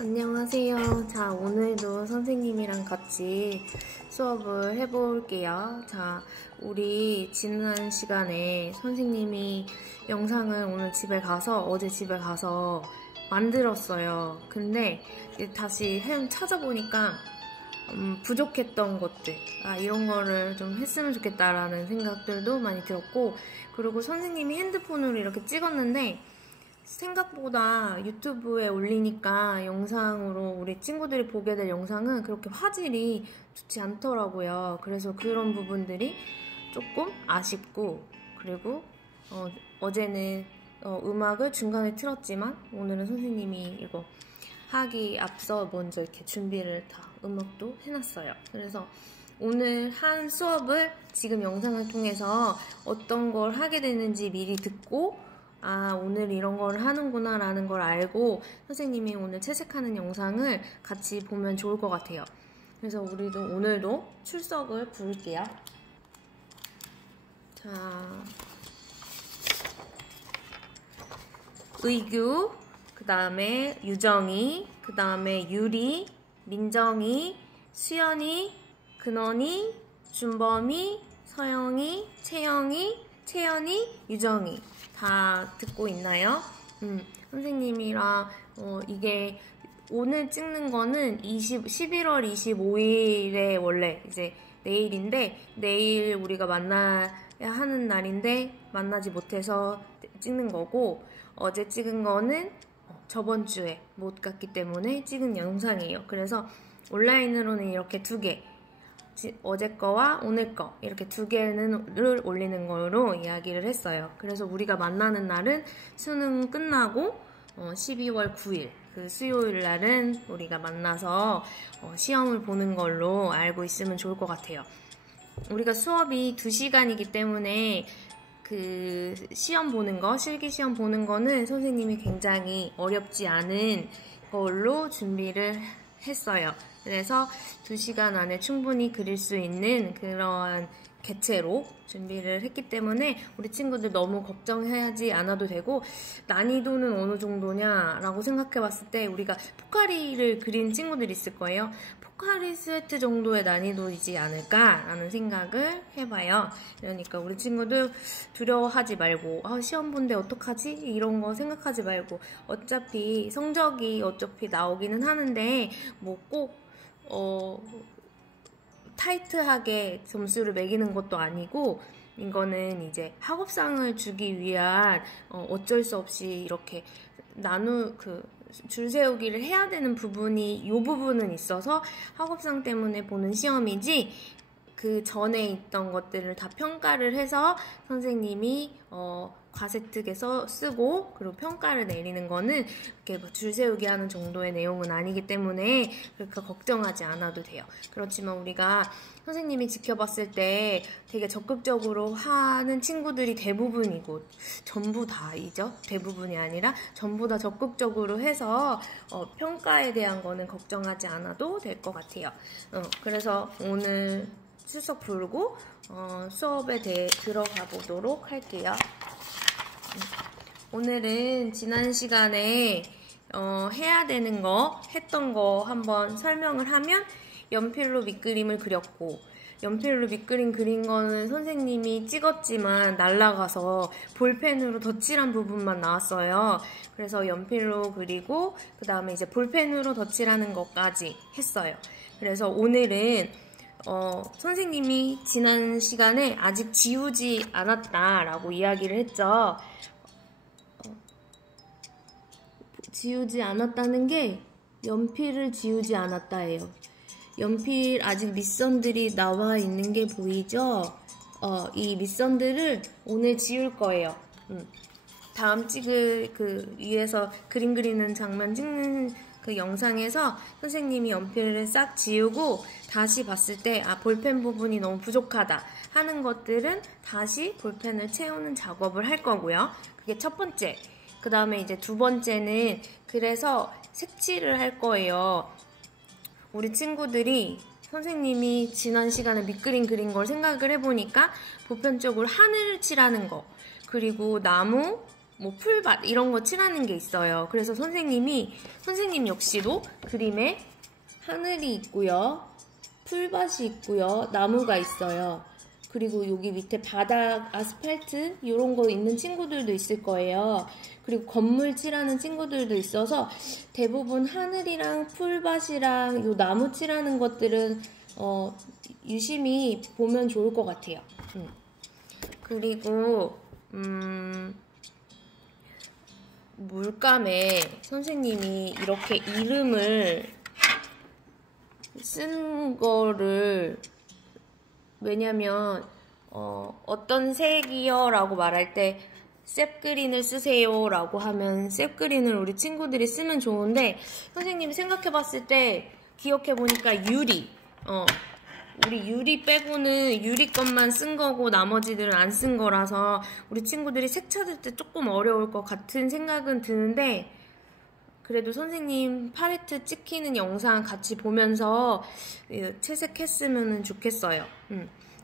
안녕하세요. 자, 오늘도 선생님이랑 같이 수업을 해볼게요. 자, 우리 지난 시간에 선생님이 영상을 오늘 어제 집에 가서 만들었어요. 근데 다시 찾아보니까 부족했던 것들, 이런 거를 좀 했으면 좋겠다라는 생각들도 많이 들었고, 그리고 선생님이 핸드폰으로 이렇게 찍었는데 생각보다 유튜브에 올리니까 영상으로 우리 친구들이 보게 될 영상은 그렇게 화질이 좋지 않더라고요. 그래서 그런 부분들이 조금 아쉽고, 그리고 어제는 음악을 중간에 틀었지만 오늘은 선생님이 이거 하기 앞서 먼저 이렇게 준비를 다 음악도 해놨어요. 그래서 오늘 한 수업을 지금 영상을 통해서 어떤 걸 하게 되는지 미리 듣고 오늘 이런 걸 하는구나 라는 걸 알고 선생님이 오늘 채색하는 영상을 같이 보면 좋을 것 같아요. 그래서 우리도 오늘도 출석을 부를게요. 자, 의규, 그 다음에 유정이, 그 다음에 유리, 민정이, 수연이, 근원이, 준범이, 서영이, 채연이, 유정이 다 듣고 있나요? 선생님이랑 이게 오늘 찍는 거는 11월 25일에 원래 이제 내일인데, 내일 우리가 만나야 하는 날인데 만나지 못해서 찍는 거고, 어제 찍은 거는 저번 주에 못 갔기 때문에 찍은 영상이에요. 그래서 온라인으로는 이렇게 두 개, 어제 거와 오늘 거 이렇게 두 개를 올리는 거로 이야기를 했어요. 그래서 우리가 만나는 날은 수능 끝나고 12월 9일 그 수요일 날은 우리가 만나서 시험을 보는 걸로 알고 있으면 좋을 것 같아요. 우리가 수업이 2시간이기 때문에 그 시험 보는 거, 실기 시험 보는 거는 선생님이 굉장히 어렵지 않은 걸로 준비를 했어요. 그래서 2시간 안에 충분히 그릴 수 있는 그러한 개체로 준비를 했기 때문에 우리 친구들 너무 걱정하지 않아도 되고, 난이도는 어느 정도냐 라고 생각해 봤을 때 우리가 포카리를 그린 친구들이 있을 거예요. 포카리 스웨트 정도의 난이도이지 않을까 라는 생각을 해봐요. 그러니까 우리 친구들 두려워하지 말고 시험 본데 어떡하지? 이런 거 생각하지 말고, 어차피 성적이 나오기는 하는데 뭐 꼭 타이트하게 점수를 매기는 것도 아니고, 이거는 이제 학업상을 주기 위한 어쩔 수 없이 이렇게 줄 세우기를 해야 되는 부분이 이 부분은 있어서 학업상 때문에 보는 시험이지, 그 전에 있던 것들을 다 평가를 해서 선생님이 과세특에서 쓰고 그리고 평가를 내리는 거는 이렇게 줄 세우기 하는 정도의 내용은 아니기 때문에 그렇게 걱정하지 않아도 돼요. 그렇지만 우리가 선생님이 지켜봤을 때 되게 적극적으로 하는 친구들이 대부분이고, 전부 다이죠. 대부분이 아니라 전부 다 적극적으로 해서 평가에 대한 거는 걱정하지 않아도 될 것 같아요. 그래서 오늘 출석 부르고 수업에 대해 들어가 보도록 할게요. 오늘은 지난 시간에 해야 되는 거, 했던 거 한번 설명을 하면, 연필로 밑그림을 그렸고, 연필로 밑그림 그린 거는 선생님이 찍었지만 날아가서 볼펜으로 덧칠한 부분만 나왔어요. 그래서 연필로 그리고 그 다음에 이제 볼펜으로 덧칠하는 것까지 했어요. 그래서 오늘은 선생님이 지난 시간에 아직 지우지 않았다라고 이야기를 했죠. 지우지 않았다는 게 연필을 지우지 않았다예요. 연필 아직 밑선들이 나와 있는 게 보이죠? 이 밑선들을 오늘 지울 거예요. 다음 찍을 위에서 그림 그리는 장면 찍는 그 영상에서 선생님이 연필을 싹 지우고 다시 봤을 때 볼펜 부분이 너무 부족하다 하는 것들은 다시 볼펜을 채우는 작업을 할 거고요. 그게 첫 번째. 그 다음에 이제 두 번째는 그래서 색칠을 할 거예요. 우리 친구들이 선생님이 지난 시간에 밑그림 그린 걸 생각을 해보니까 보편적으로 하늘을 칠하는 거, 그리고 나무, 뭐 풀밭 이런 거 칠하는 게 있어요. 그래서 선생님 역시도 그림에 하늘이 있고요, 풀밭이 있고요, 나무가 있어요. 그리고 여기 밑에 바닥, 아스팔트 이런 거 있는 친구들도 있을 거예요. 그리고 건물 칠하는 친구들도 있어서 대부분 하늘이랑 풀밭이랑 요 나무 칠하는 것들은 유심히 보면 좋을 것 같아요. 그리고 물감에 선생님이 이렇게 이름을 쓴 거를, 왜냐면 어떤 색이요 라고 말할 때 셉그린을 쓰세요 라고 하면 셉그린을 우리 친구들이 쓰면 좋은데, 선생님이 생각해 봤을 때 기억해 보니까 유리, 우리 유리 빼고는 유리 것만 쓴 거고 나머지들은 안 쓴 거라서 우리 친구들이 색 찾을 때 조금 어려울 것 같은 생각은 드는데, 그래도 선생님 팔레트 찍히는 영상 같이 보면서 채색했으면 좋겠어요.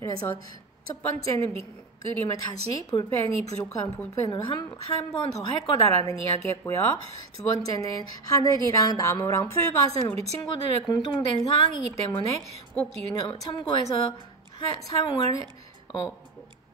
그래서 첫 번째는 밑그림을 다시 볼펜이 부족한 볼펜으로 한 번 더 할 거다라는 이야기 했고요. 두 번째는 하늘이랑 나무랑 풀밭은 우리 친구들의 공통된 사항이기 때문에 꼭 참고해서 사용을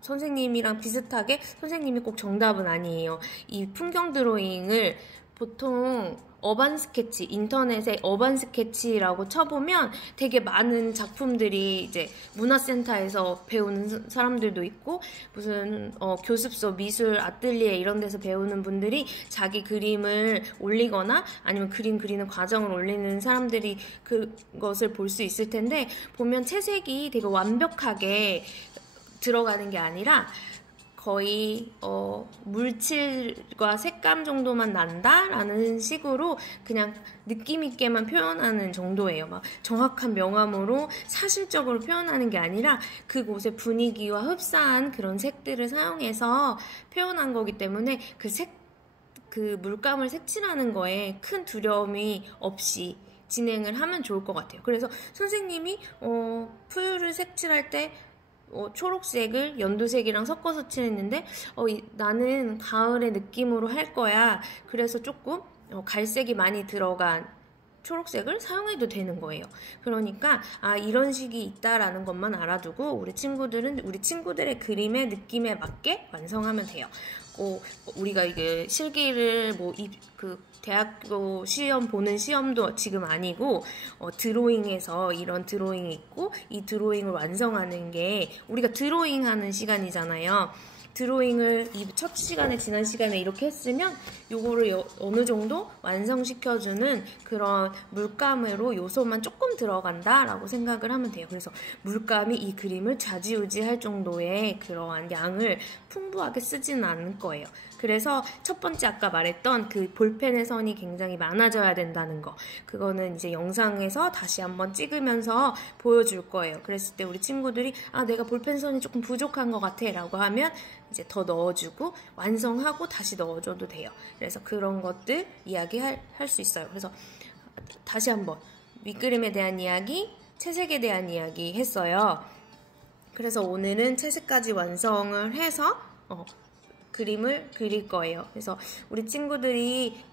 선생님이랑 비슷하게, 선생님이 꼭 정답은 아니에요. 이 풍경 드로잉을 보통 어반 스케치, 인터넷에 어반 스케치라고 쳐보면 되게 많은 작품들이 이제 문화센터에서 배우는 사람들도 있고, 무슨 교습소, 미술, 아뜰리에 이런 데서 배우는 분들이 자기 그림을 올리거나 아니면 그림 그리는 과정을 올리는 사람들이 그것을 볼 수 있을 텐데, 보면 채색이 되게 완벽하게 들어가는 게 아니라 거의 물칠과 색감 정도만 난다라는 식으로 그냥 느낌 있게만 표현하는 정도예요. 막 정확한 명암으로 사실적으로 표현하는 게 아니라 그곳의 분위기와 흡사한 그런 색들을 사용해서 표현한 거기 때문에 그 물감을 색칠하는 거에 큰 두려움이 없이 진행을 하면 좋을 것 같아요. 그래서 선생님이 풀을 색칠할 때 초록색을 연두색이랑 섞어서 칠했는데 나는 가을의 느낌으로 할 거야. 그래서 조금 갈색이 많이 들어간 초록색을 사용해도 되는 거예요. 그러니까 이런 식이 있다라는 것만 알아두고 우리 친구들의 그림의 느낌에 맞게 완성하면 돼요. 우리가 이게 실기를 대학교 시험 보는 시험도 지금 아니고 드로잉에서 이런 드로잉이 있고 이 드로잉을 완성하는 게 우리가 드로잉하는 시간이잖아요. 드로잉을 이 첫 시간에 지난 시간에 이렇게 했으면 요거를 어느 정도 완성시켜주는 그런 물감으로 요소만 조금 들어간다라고 생각을 하면 돼요. 그래서 물감이 이 그림을 좌지우지할 정도의 그러한 양을 풍부하게 쓰지는 않을 거예요. 그래서 첫 번째 아까 말했던 그 볼펜의 선이 굉장히 많아져야 된다는 거, 그거는 이제 영상에서 다시 한번 찍으면서 보여줄 거예요. 그랬을 때 우리 친구들이 내가 볼펜 선이 조금 부족한 것 같아 라고 하면 이제 더 넣어주고 완성하고 다시 넣어줘도 돼요. 그래서 그런 것들 이야기할 수 있어요. 그래서 다시 한번 밑그림에 대한 이야기, 채색에 대한 이야기 했어요. 그래서 오늘은 채색까지 완성을 해서 그림을 그릴 거예요. 그래서 우리 친구들이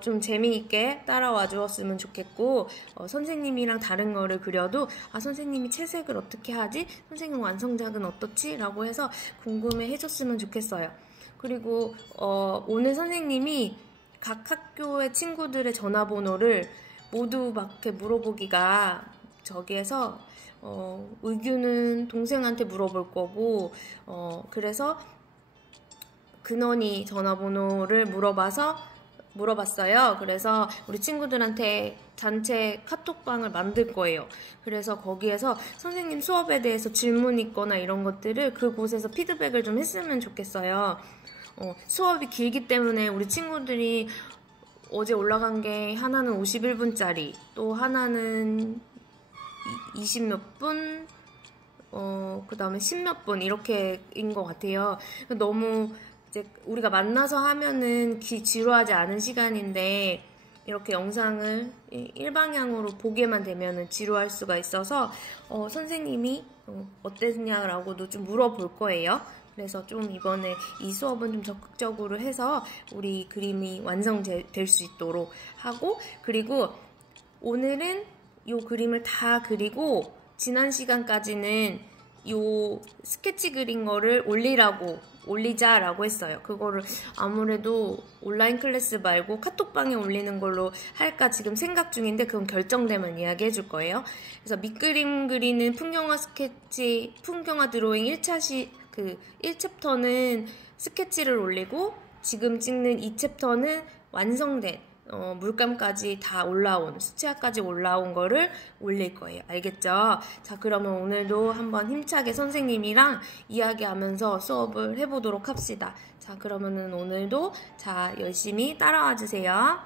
좀 재미있게 따라와 주었으면 좋겠고, 선생님이랑 다른 거를 그려도 선생님이 채색을 어떻게 하지? 선생님 완성작은 어떻지? 라고 해서 궁금해 해줬으면 좋겠어요. 그리고 오늘 선생님이 각 학교의 친구들의 전화번호를 모두 막 이렇게 물어보기가 저기에서 의규는 동생한테 물어볼 거고, 그래서 근원이 전화번호를 물어봤어요. 그래서 우리 친구들한테 단체 카톡방을 만들 거예요. 그래서 거기에서 선생님 수업에 대해서 질문 있거나 이런 것들을 그곳에서 피드백을 좀 했으면 좋겠어요. 수업이 길기 때문에 우리 친구들이 어제 올라간 게 하나는 51분짜리, 또 하나는 20몇 분, 그 다음에 10몇 분 이렇게인 것 같아요. 너무 이제 우리가 만나서 하면은 지루하지 않은 시간인데 이렇게 영상을 일방향으로 보게만 되면은 지루할 수가 있어서 선생님이 어땠냐라고도 좀 물어볼 거예요. 그래서 좀 이번에 이 수업은 좀 적극적으로 해서 우리 그림이 완성될 수 있도록 하고, 그리고 오늘은 이 그림을 다 그리고 지난 시간까지는 이 스케치 그린 거를 올리자라고 했어요. 그거를 아무래도 온라인 클래스 말고 카톡방에 올리는 걸로 할까 지금 생각 중인데, 그건 결정되면 이야기해 줄 거예요. 그래서 밑그림 그리는 풍경화 스케치, 풍경화 드로잉 1챕터는 스케치를 올리고, 지금 찍는 2챕터는 완성된 물감까지 다 올라온, 수채화까지 올라온 거를 올릴 거예요. 알겠죠? 자, 그러면 오늘도 한번 힘차게 선생님이랑 이야기하면서 수업을 해보도록 합시다. 자, 그러면은 오늘도 자, 열심히 따라와 주세요.